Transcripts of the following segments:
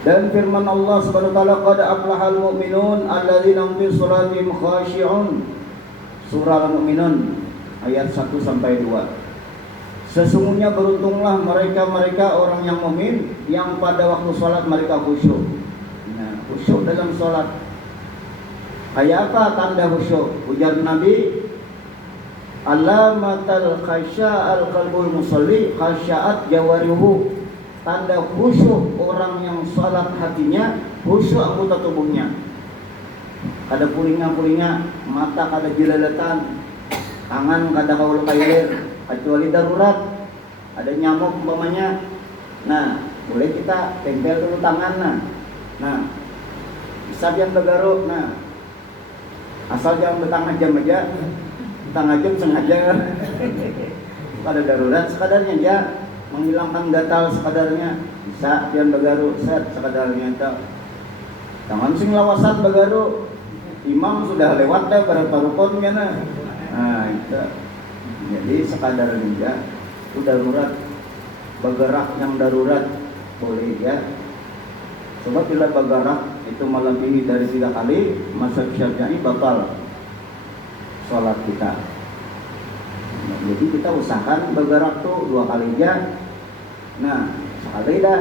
Dan firman Allah Subhanahu wa taala, qad aflahal mu'minun alladzina hum fi sholatihim khashi'un. Surah Al-Mu'minun ayat 1 sampai 2. Sesungguhnya beruntunglah mereka-mereka orang yang mukmin yang pada waktu salat mereka khusyuk. Nah, khusyuk dalam salat. Kayak apa tanda khusyuk? Ujar Nabi, alamatal khasya'al qalbul musalli khasya'at jawarihu. Tanda khusyuk orang yang salat hatinya, khusyuk anggota tubuhnya. Kada pulinga-pulinga, mata kada jelalatan, tangan kada kaulu kailir, kecuali darurat. Ada nyamuk umpamanya. Nah, boleh kita tempel dulu tangan. Nah, bisa yang bergaruk. Nah, asal jangan bertengah jam aja. Tengah jam sengaja. Pada darurat sekadarnya aja, menghilangkan gatal sekadarnya. Bisa jangan bergaruk set sekadarnya itu. Tangan sing lawasan bergaruk. Imam sudah lewat dah berapa rukunnya nah. Nah, itu. Jadi sekadarnya aja. Itu darurat. Bergerak yang darurat boleh ya. Sebab bila bergerak itu melebihi dari 3 kali, masa Syafi'i batal sholat kita. Nah, jadi kita usahakan bergerak tuh 2 kali aja. Nah, sekali dah.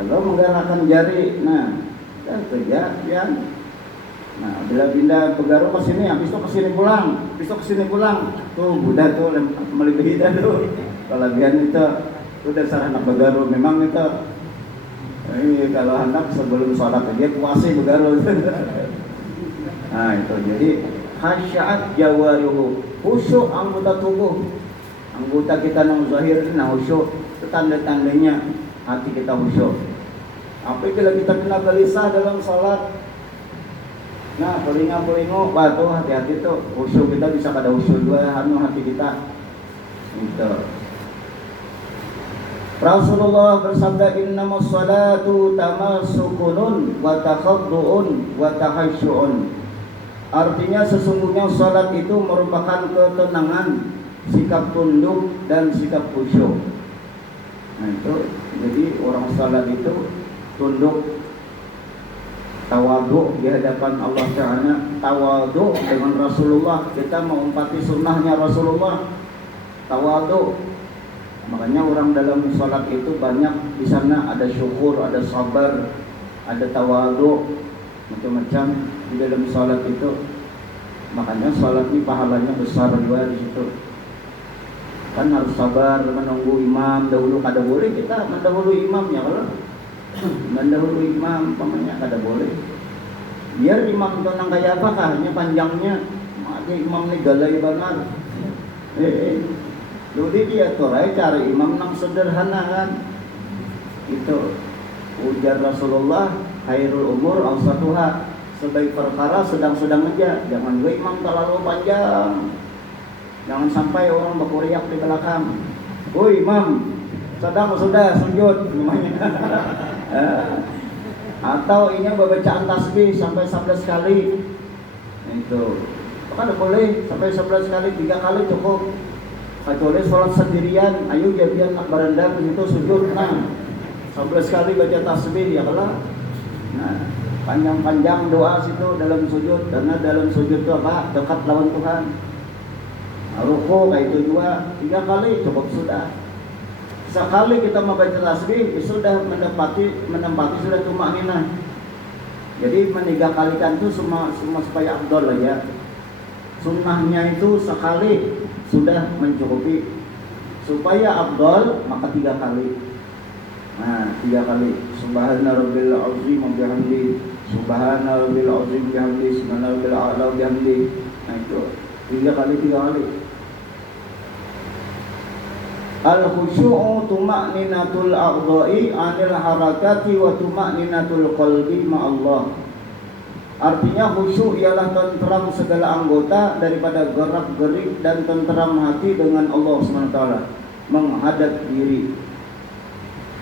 Lalu menggerakkan jari. Nah, dan kerja ya. Nah, bila pindah bergaruk ke sini, habis itu ke sini pulang, besok ke sini pulang. Tuh budak tuh melebihi dah tuh. Kelebihan itu dasar anak bergaruk memang itu. Kalau anak sebelum sholat dia puasi bergaruk. Nah, itu jadi khasya'at jawarihu, khusyuk anggota tubuh. Anggota kita yang zahir ini khusyuk, itu tanda-tandanya hati kita khusyuk. Apabila kita kena gelisah dalam salat, nah pulinga-pulingo, tuh hati-hati tuh, khusyuk kita bisa kada khusyuk dua hati kita. Itu. Rasulullah bersabda, innamas salatu tamasukunun wa takhaddu'un wa tahasyu'un. Artinya sesungguhnya salat itu merupakan ketenangan, sikap tunduk dan sikap khusyuk. Nah itu, jadi orang salat itu tunduk, tawadhu di hadapan Allah Ta'ala, tawadhu dengan Rasulullah. Kita mengumpati sunnahnya Rasulullah, tawadhu. Makanya orang dalam salat itu banyak di sana ada syukur, ada sabar, ada tawadhu, macam-macam di dalam salat itu. Makanya salat ini pahalanya besar juga di situ. Kan harus sabar menunggu imam dahulu, kada boleh kita mendahului imam ya kalau mendahului imam pamannya kada boleh. Biar imam itu nang kaya apa hanya panjangnya, makanya imam ini galai banget. Jadi dia torai cari imam nang sederhana kan. Itu ujar Rasulullah, khairul umur awsatuha, sebaik perkara sedang-sedang aja. Jangan gue imam terlalu panjang. Jangan sampai orang berkuriak di belakang. Woi imam, sedang sudah sujud namanya. Atau ini bacaan tasbih sampai 11 kali. Itu. Kan boleh sampai 11 kali, 3 kali cukup. Kecuali sholat sendirian, ayo biar nak berendam itu sujud. Nah, 11 kali baca tasbih ya kalau. Nah, panjang-panjang doa situ dalam sujud, karena dalam sujud itu apa? Dekat lawan Tuhan. Ruku kayak itu juga 3 kali cukup sudah. Sekali kita membaca tasbih sudah menempati sudah tumakninah. Jadi 3 kalikan itu semua supaya afdal lah ya. Sunnahnya itu sekali sudah mencukupi. Supaya afdal maka 3 kali. Nah, 3 kali. Subhana rabbil azim wa bihamdi. Subhana rabbil azim wa bihamdi. Subhana rabbil a'la wa bihamdi. Nah itu 3 kali. Al-khusyu'u tuma'ninatul a'dha'i 'anil harakati wa tuma'ninatul qalbi ma'allah. Artinya khusyuk ialah tenteram segala anggota daripada gerak-gerik dan tenteram hati dengan Allah SWT, menghadap diri,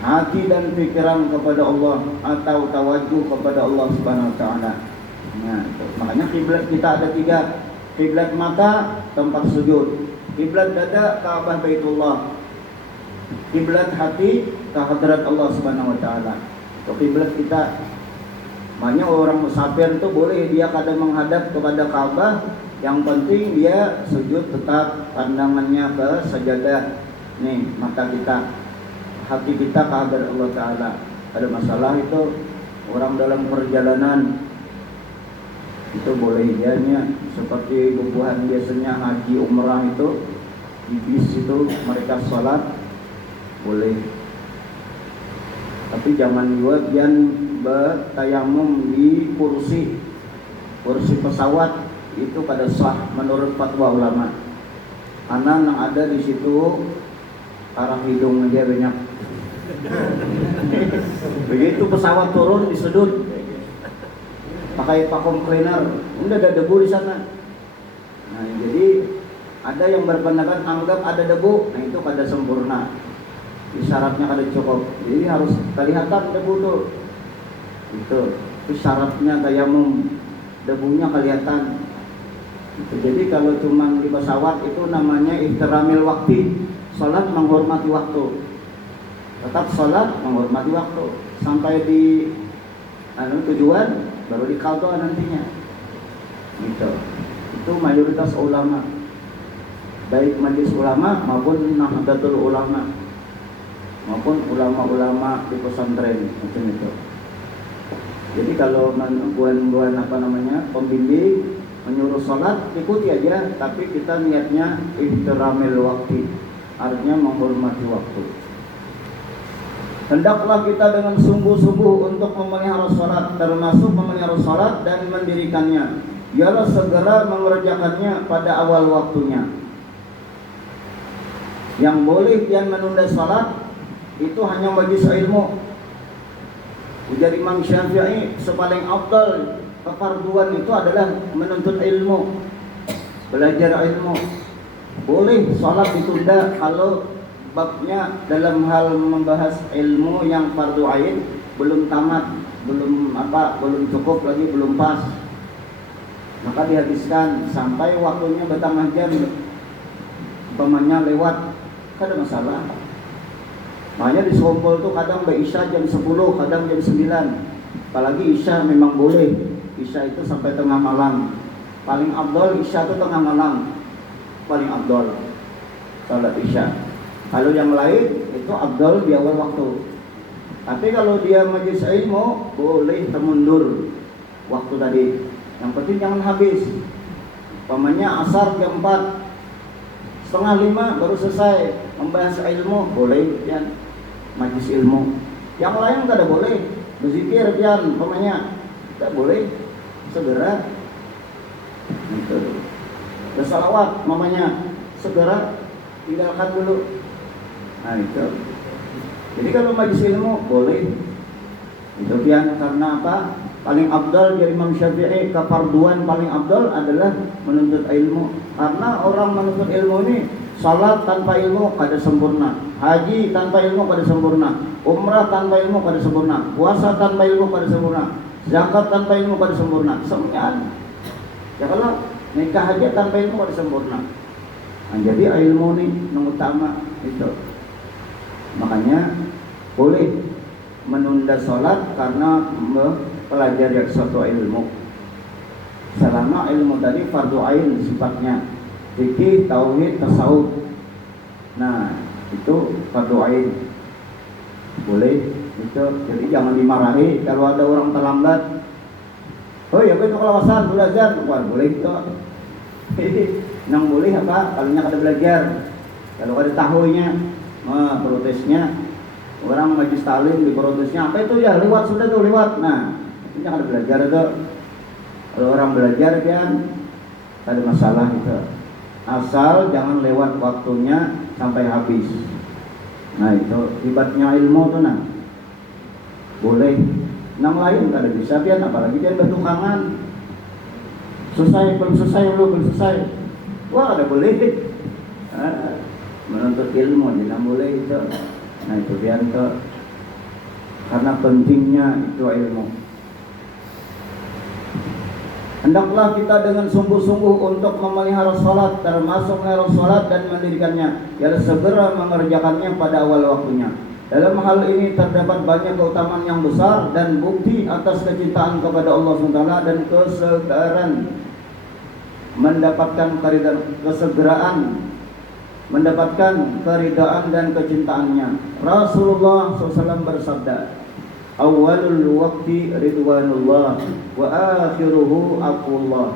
hati dan pikiran kepada Allah atau tawajuh kepada Allah SWT. Nah, makanya kiblat kita ada 3. Kiblat mata tempat sujud, kiblat dada Ka'bah Baitullah, kiblat hati ke hadrat Allah Subhanahu wa taala. ke kiblat kita. Makanya orang musafir itu boleh dia kadang menghadap kepada Ka'bah, yang penting dia sujud tetap pandangannya ke sajadah. Nih mata kita, hati kita ke hadirat Allah Ta'ala. Ada masalah itu orang dalam perjalanan itu boleh dianya seperti bubuhan biasanya haji umrah itu di bis itu mereka sholat boleh, tapi jangan juga biar bertayamum di kursi pesawat itu kada sah menurut fatwa ulama. Anak yang ada di situ arah hidung aja banyak. Begitu pesawat turun di sudut pakai vacuum cleaner, udah ada debu di sana. Nah, jadi ada yang berpendapat anggap ada debu, nah itu kada sempurna. Syaratnya kada cukup, jadi harus kelihatan debu tuh. Itu syaratnya tayamum, debunya kelihatan. Jadi kalau cuma di pesawat itu namanya ihtiramil waktu, salat menghormati waktu. Tetap salat menghormati waktu sampai di tujuan baru diqadha nantinya. Gitu. Itu mayoritas ulama, baik majelis ulama maupun Nahdlatul Ulama maupun ulama-ulama di pesantren macam itu. Jadi kalau buan pembimbing menyuruh sholat ikuti aja, tapi kita niatnya ihtiramil waktu, artinya menghormati waktu. Hendaklah kita dengan sungguh-sungguh untuk memelihara sholat, termasuk memelihara sholat dan mendirikannya. Biarlah segera mengerjakannya pada awal waktunya. Yang boleh yang menunda sholat itu hanya majlis ilmu. Ujar Imam Syafi'i, sepaling afdal kefarduan itu adalah menuntut ilmu, belajar ilmu. Boleh sholat ditunda kalau babnya dalam hal membahas ilmu yang fardu ain belum tamat, belum cukup lagi, belum pas, maka dihabiskan sampai waktunya bertambah jam, umpamanya lewat, kada masalah. Makanya di Sompol tuh kadang Isya jam 10, kadang jam 9. Apalagi Isya memang boleh. Isya itu sampai tengah malam. Paling afdal Isya itu tengah malam. Paling afdal salat Isya. Kalau yang lain itu afdal di awal waktu. Tapi kalau dia majlis ilmu boleh termundur waktu tadi. Yang penting jangan habis. Umpamanya asar jam 4, setengah 5 baru selesai membahas ilmu, boleh ya majlis ilmu. Yang lain tidak boleh berzikir pian, umpamanya tidak boleh, segera itu. Bersalawat umpamanya segera tinggalkan dulu. Nah itu. Jadi kalau majlis ilmu boleh itu pian, karena apa? Paling afdal dari Imam Syafi'i, kefarduan paling afdal adalah menuntut ilmu. Karena orang menuntut ilmu ini, salat tanpa ilmu kada sempurna, haji tanpa ilmu kada sempurna, umrah tanpa ilmu kada sempurna, puasa tanpa ilmu kada sempurna, zakat tanpa ilmu kada sempurna, semuanya. Ya kalau nikah aja tanpa ilmu kada sempurna. Nah, jadi ilmu ini yang utama itu. Makanya boleh menunda salat karena pelajari suatu ilmu, selama ilmu tadi fardu ain sifatnya, fikih, tauhid, tasawuf. Nah itu fardu ain boleh itu. Jadi jangan dimarahi kalau ada orang terlambat. Oh ya itu kelawasan belajar, wah boleh itu. Nang boleh apa? Kalau kada belajar, kalau ada tahunya, protesnya. Orang majlis talim di protesnya apa itu ya, lewat sudah tuh lewat. Nah itu jangan belajar itu. Kalau orang belajar kan ada masalah itu, asal jangan lewat waktunya sampai habis. Nah itu hebatnya ilmu tuh nah. Boleh nang lain kada bisa pian, apalagi dia bertukangan. Belum selesai. Wah ada boleh. Menuntut ilmu tidak boleh itu. Nah itu pian tuh, karena pentingnya itu ilmu. Hendaklah kita dengan sungguh-sungguh untuk memelihara salat, termasuk memelihara salat dan mendirikannya, biar segera mengerjakannya pada awal waktunya. Dalam hal ini terdapat banyak keutamaan yang besar dan bukti atas kecintaan kepada Allah SWT dan kesegaran mendapatkan keridaan dan kecintaannya. Rasulullah SAW bersabda, awalul waqti ridwanullah wa akhiruhu aqullah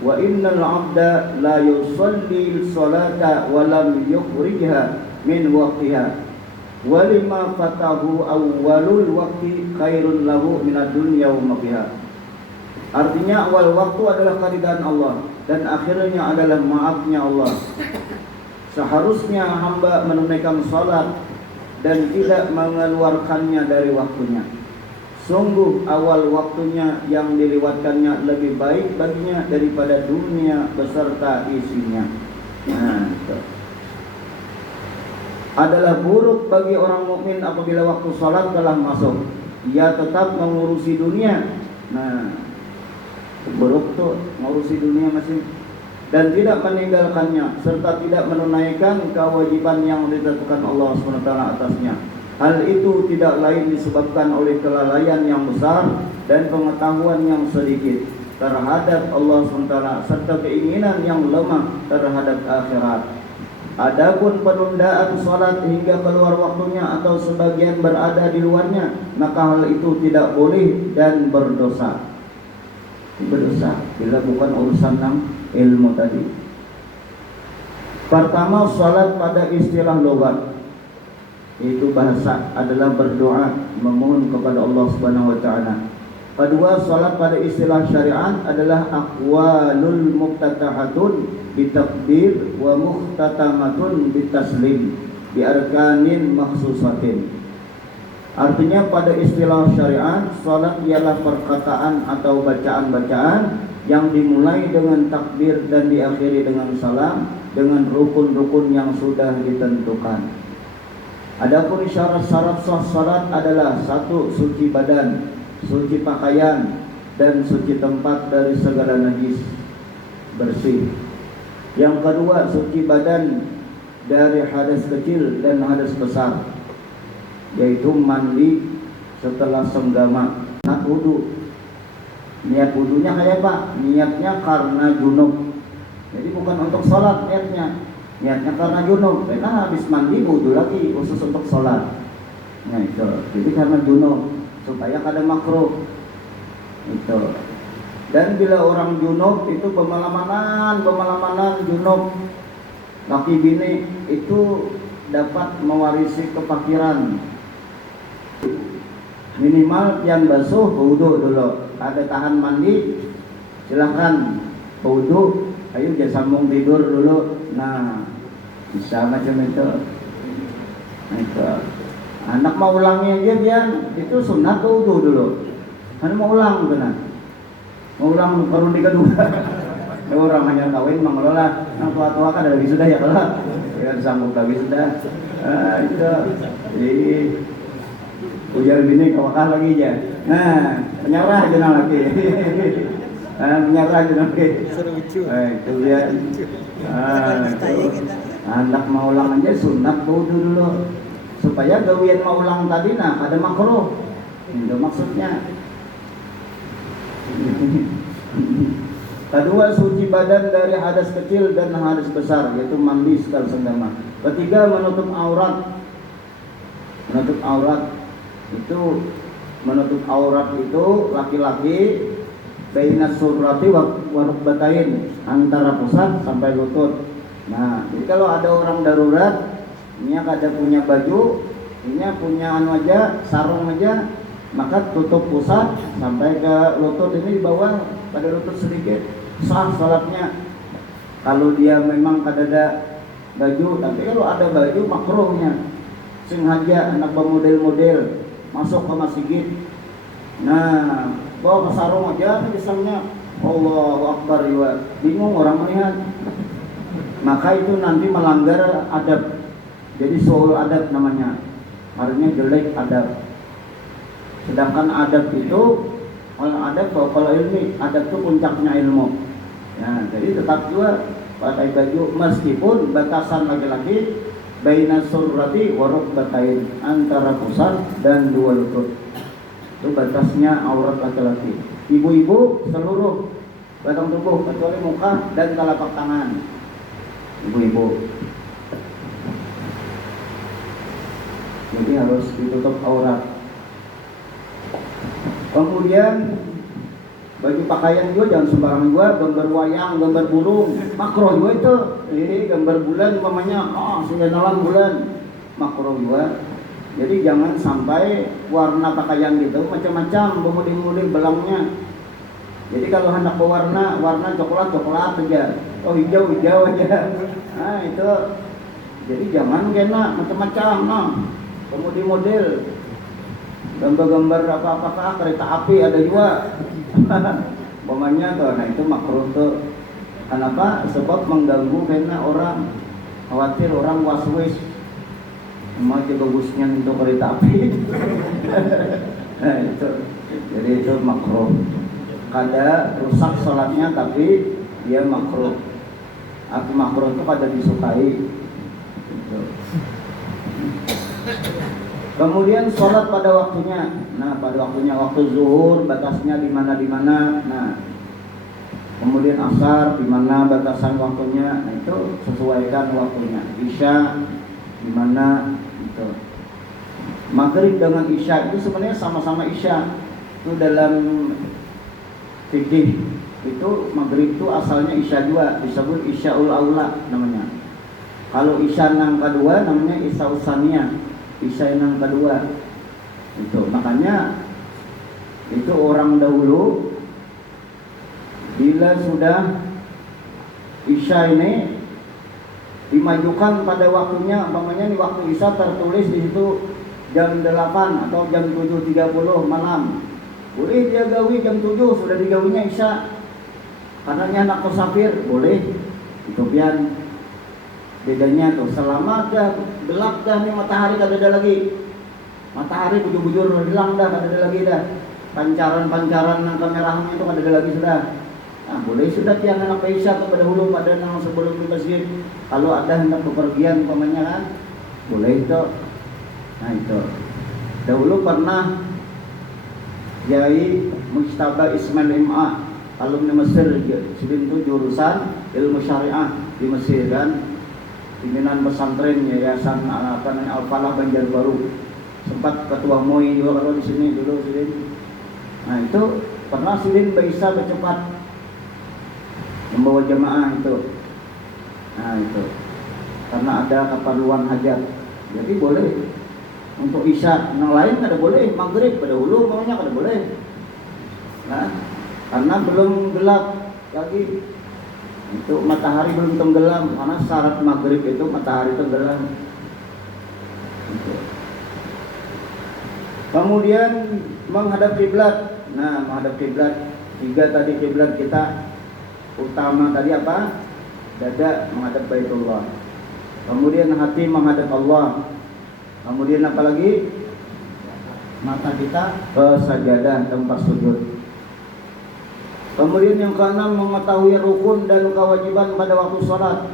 wa innal abda la yusalli salata wa lam yukhrijha min waqtiha wa lima fatahu awalul waqti khairun lahu minad dunya wa ma fiha. Artinya awal waktu adalah keridaan Allah dan akhirnya adalah maafnya Allah. Seharusnya hamba menunaikan salat dan tidak mengeluarkannya dari waktunya. Sungguh awal waktunya yang dilewatkannya lebih baik baginya daripada dunia beserta isinya. Adalah buruk bagi orang mukmin apabila waktu salat telah masuk, ia tetap mengurusi dunia. Buruk tuh mengurusi dunia masih, dan tidak meninggalkannya serta tidak menunaikan kewajiban yang ditetapkan Allah SWT atasnya. Hal itu tidak lain disebabkan oleh kelalaian yang besar dan pengetahuan yang sedikit terhadap Allah SWT serta keinginan yang lemah terhadap akhirat. Adapun penundaan salat hingga keluar waktunya atau sebagian berada di luarnya, maka hal itu tidak boleh dan berdosa. Berdosa bila bukan urusan ilmu tadi. Pertama, salat pada istilah logat, itu bahasa adalah berdoa memohon kepada Allah Subhanahu wa taala. Kedua, salat pada istilah syariat adalah aqwalul muftatahatun bitakbir wa muhtatamatun bitaslim bi arkanin makhsusatin. Artinya pada istilah syariat, salat ialah perkataan atau bacaan-bacaan yang dimulai dengan takbir dan diakhiri dengan salam dengan rukun-rukun yang sudah ditentukan. Adapun syarat-syarat sah salat adalah: satu, suci badan, suci pakaian, dan suci tempat dari segala najis, bersih. Yang kedua, suci badan dari hadas kecil dan hadas besar, yaitu mandi setelah senggama. Wudu, niat wudunya kayak apa? Niatnya karena junub, jadi bukan untuk sholat niatnya karena junub. Karena habis mandi wudu lagi khusus untuk sholat. Nah itu, jadi karena junub supaya kada makruh itu. Dan bila orang junub itu pemalaman junub laki bini itu dapat mewarisi kefakiran. Minimal yang basuh wudu dulu, ada tahan mandi silahkan wudu, ayo jangan sambung tidur dulu. Nah bisa macam itu. Nah, itu anak mau ulangnya aja dia itu sunat wudu dulu. Kan mau ulang benar. Mau ulang baru kedua. Orang hanya kawin mengelola, yang tua-tua kan ada lagi sudah ya kalau ya sambung lagi sudah. Itu jadi ujar bini kawakah lagi aja. Nah penyerah aja lagi. Penyerah aja lagi. Itu dia. Anak mau ulang aja sunat wudu dulu supaya gawian mau ulang tadi ada makruh. Itu maksudnya. Kedua, suci badan dari hadas kecil dan hadas besar, yaitu mandi sekali senggama. Ketiga, menutup aurat. Menutup aurat itu laki-laki bainas surrati wa rukbatain, antara pusat sampai lutut. Nah, jadi kalau ada orang darurat, ini ada punya baju, ini punya aja, sarung aja, maka tutup pusat sampai ke lutut, ini di bawah pada lutut sedikit, sah salatnya. Kalau dia memang ada baju, tapi kalau ada baju makruhnya. Sengaja anak bermodel-model masuk ke masjid, nah bawa ke sarung aja, misalnya Allahu Akbar, bingung orang melihat, maka itu nanti melanggar adab. Jadi soal adab namanya, artinya jelek adab. Sedangkan adab itu, kalau ilmi, adab itu puncaknya ilmu. Nah, jadi tetap juga pakai baju meskipun batasan laki-laki baina surrati wa rukbatain, antara pusar dan dua lutut. Itu batasnya aurat laki-laki. Ibu-ibu seluruh batang tubuh kecuali muka dan telapak tangan. Ibu-ibu. Jadi harus ditutup aurat. Kemudian baju pakaian juga jangan sembarangan juga, gambar wayang, gambar burung, makro juga itu. Gambar bulan umpamanya, sudah nalang bulan, makro juga. Jadi jangan sampai warna pakaian gitu macam-macam, bermodel-model belangnya. Jadi kalau hendak berwarna, warna coklat aja, hijau aja. Nah itu, jadi jangan kena macam-macam, model-model, gambar-gambar apa-apa, kereta api ada juga. Umpamanya tuh, nah itu makruh tuh. Kenapa? Sebab mengganggu karena orang khawatir orang waswis. Mau coba bagusnya untuk kereta api. Nah itu, jadi itu makruh. Kada rusak sholatnya tapi dia makruh. Arti makruh itu kada disukai. Gitu. Kemudian sholat pada waktunya. Nah pada waktunya, waktu zuhur batasnya di mana. Nah kemudian asar di mana batasan waktunya. Nah itu sesuaikan waktunya. Isya di mana itu. Maghrib dengan isya itu sebenarnya sama-sama isya. Itu dalam fikih itu maghrib itu asalnya isya juga, disebut isyaul aula namanya. Kalau isya yang kedua namanya isya usaniyah, isya yang kedua. Itu makanya itu orang dahulu bila sudah isya ini dimajukan pada waktunya, umpamanya di waktu isya tertulis di situ jam 8 atau jam 7.30 malam. Boleh dia gawi jam 7 sudah digawinya isya. Karena anak musafir boleh. Itu pian bedanya tuh. Selama dah gelap dah nih matahari kada ada lagi. Matahari bujur-bujur hilang dah, kada ada lagi dah. Pancaran-pancaran yang kemerahnya itu kada ada lagi sudah. Nah, boleh sudah tiang anak isya kepada hulu pada nang sebelum di masjid. Kalau ada hendak bepergian umpamanya kan, boleh itu. Nah itu. Dahulu pernah Yai Mujtaba Ismail MA alumni Mesir, itu jurusan ilmu syariah di Mesir kan, pimpinan pesantren yayasan Al-Falah Banjarbaru, sempat ketua MUI juga kalau di sini dulu Sidin. Nah itu pernah Sidin bisa bercepat membawa jamaah itu. Nah itu karena ada keperluan hajat, jadi boleh. Untuk isya yang lain kada boleh, maghrib pada hulu pokoknya kada boleh. Nah, karena belum gelap lagi. Itu matahari belum tenggelam, karena syarat maghrib itu matahari tenggelam. Gitu. Kemudian menghadap kiblat. Nah, menghadap kiblat 3 tadi kiblat kita utama tadi apa? Dada menghadap Baitullah. Kemudian hati menghadap Allah. Kemudian apa lagi? Mata kita ke sajadah, tempat sujud. Kemudian yang keenam mengetahui rukun dan kewajiban pada waktu sholat.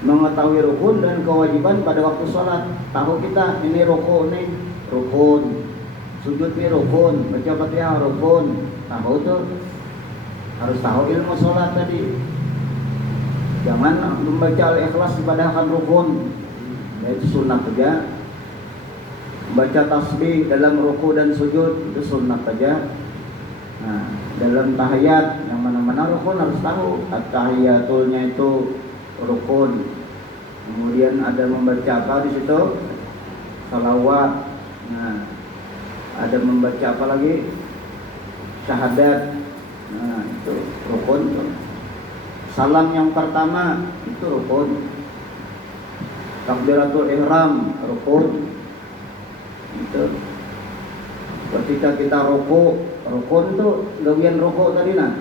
Mengetahui rukun dan kewajiban pada waktu sholat. Tahu kita ini rukun nih, rukun. Sujud nih rukun, baca Fatihah rukun. Tahu tuh. Harus tahu ilmu sholat tadi. Jangan membaca Al-Ikhlas dipadahkan rukun. Itu sunnah saja. Baca tasbih dalam ruku dan sujud itu sunnah saja. Nah, dalam tahiyat yang mana-mana rukun harus tahu. At-tahiyatulnya itu rukun. Kemudian ada membaca apa di situ? Salawat. Nah, ada membaca apa lagi? Syahadat. Nah, itu rukun. Salam yang pertama itu rukun. Takbiratul ihram rukun. Itu ketika kita rukun itu gawian rukun tadi nah.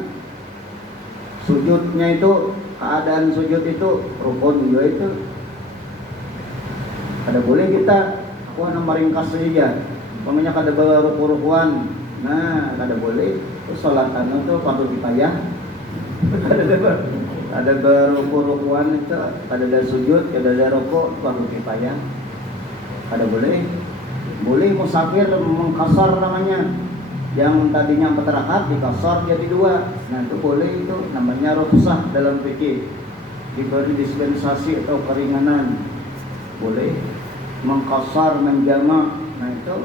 Sujudnya itu, keadaan sujud itu rukun juga itu. Kada boleh kita nama ringkas saja. Umpamanya kada bawa ruku-rukuan. Nah, kada boleh. Itu salat itu fardu kifayah. Ada beruku-rukuan itu, ada sujud, ada rokok, baru kifayah. Ada boleh musafir mengkasar namanya. Yang tadinya 4 rakaat dikasar jadi 2. Nah itu boleh, itu namanya rukhsah dalam fikih. Diberi dispensasi atau keringanan. Boleh mengkasar, menjama. Nah itu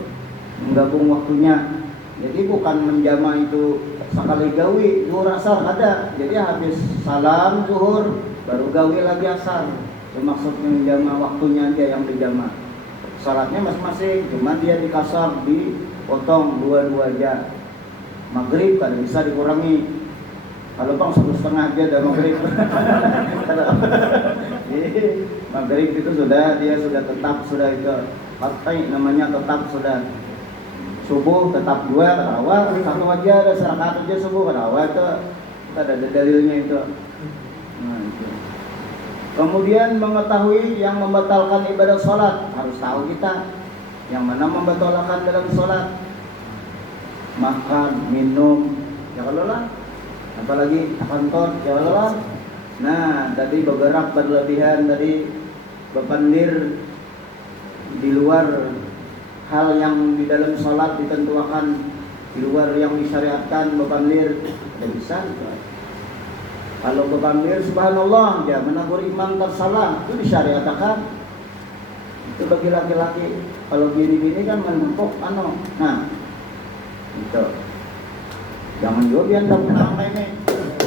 menggabung waktunya. Jadi bukan menjama itu sekali gawi, zuhur asar ada. Jadi habis salam zuhur baru gawi lagi asar. Itu maksudnya menjama, waktunya aja yang dijama. Salatnya masing-masing, cuma dia dikasar, dipotong 2 aja. Maghrib kan bisa dikurangi. Kalau bang 1,5 aja dah maghrib. Jadi maghrib itu dia sudah tetap, sudah itu partai namanya tetap sudah. Subuh tetap 2 awal, 1 aja ada serakaat aja subuh awal itu ada dalilnya itu. Nah, itu. Kemudian mengetahui yang membatalkan ibadah sholat, harus tahu kita yang mana membatalkan dalam sholat. Makan, minum, ya kalau lah, apalagi kantor, ya kalau lah. Nah, tadi bergerak berlebihan, tadi bepandir di luar hal yang di dalam sholat ditentukan, di luar yang disyariatkan, bepandir tidak bisa. Kalau bepandir subhanallah ya menegur imam tersalah, itu disyariatkan. Itu bagi laki-laki. Kalau gini-gini kan menempuk nah itu jangan juga biar tak ini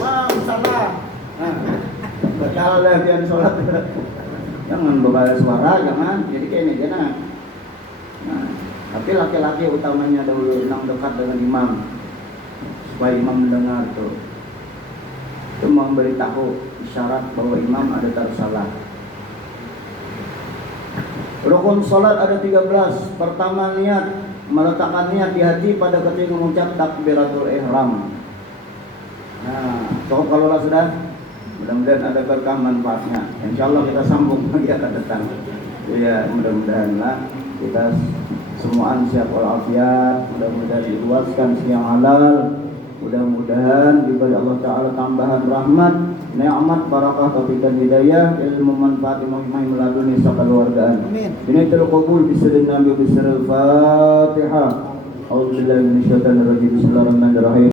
wah salah. Nah kalau biar sholat jangan berbalas suara, jangan. Jadi kayak ini jangan. Nah, tapi laki-laki utamanya dahulu yang dekat dengan imam supaya imam mendengar tuh. Itu memberitahu isyarat bahwa imam ada tersalah. Rukun salat ada 13. Pertama niat, meletakkan niat di hati pada ketika mengucap takbiratul ihram. Nah, cukup kalau lah sudah. Mudah-mudahan ada berkah manfaatnya. Insyaallah kita sambung lagi akan datang. Ya, mudah-mudahan lah kita semuaan siap walafiat, mudah-mudahan diluaskan siang halal, mudah-mudahan diberi Allah Ta'ala tambahan rahmat, nikmat, barakah, taufik dan hidayah, ilmu manfaat, hikmah melalui kekeluargaan. Ini terqabul bismillahir Nabi bismillahil Fatihah. A'udzubillahi minasyaitonir rajim. Bismillahirrahmanirrahim.